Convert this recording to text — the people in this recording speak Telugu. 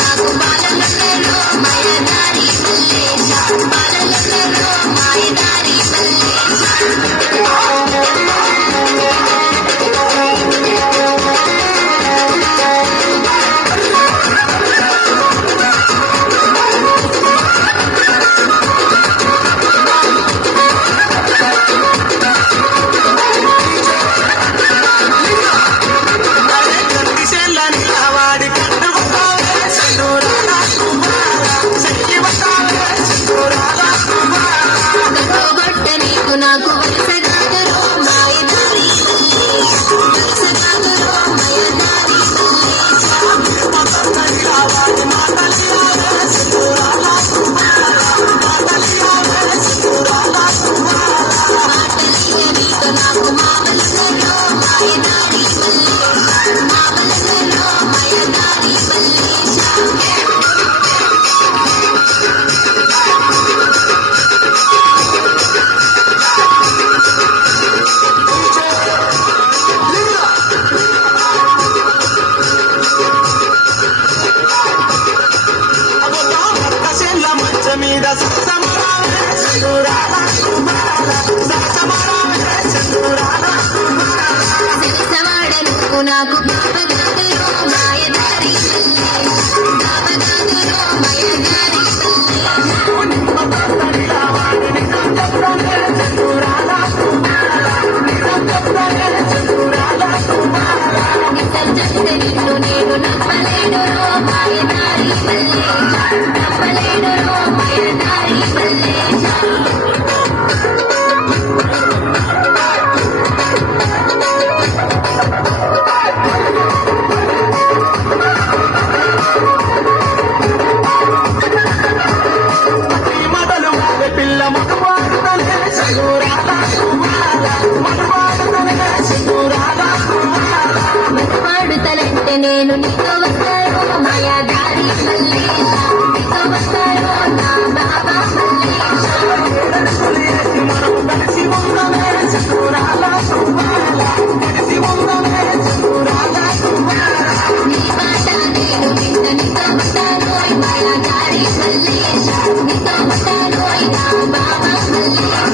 నాకు బాలలలో మాయదారి మల్లేశ బాలలలో మాయదారి మల్లేశ నాకు వలసగాదురో మాయదారి మల్లేశ వలసగాదురో మాయదారి మాటలియనీతో నాకు మామలలో మాయదారి మల్లేశ మామలలో మాయదారి మల్లేశ మీద సరసవాడలకు నాకు బాబగాదురో మాయదారి మల్లేశ బాబగాదురో మాయదారి నిజంటే నిన్ను నేను నమ్మలేనురో మాయదారి మల్లేశ నమ్మలేనురో మాయదారి మల్లేశ పిల్ల మగవాడుతనే మగవాడుతలంటే నేను నీతో వస్తాను మాయాదారి మల్లేశ నీతో వస్తాను నా బాబా మల్లేశ నీ మాట నేను వింట నీతో వస్తాను మాయాదారి మల్లేశ నీతో వస్తాను నా బాబా మల్లేశ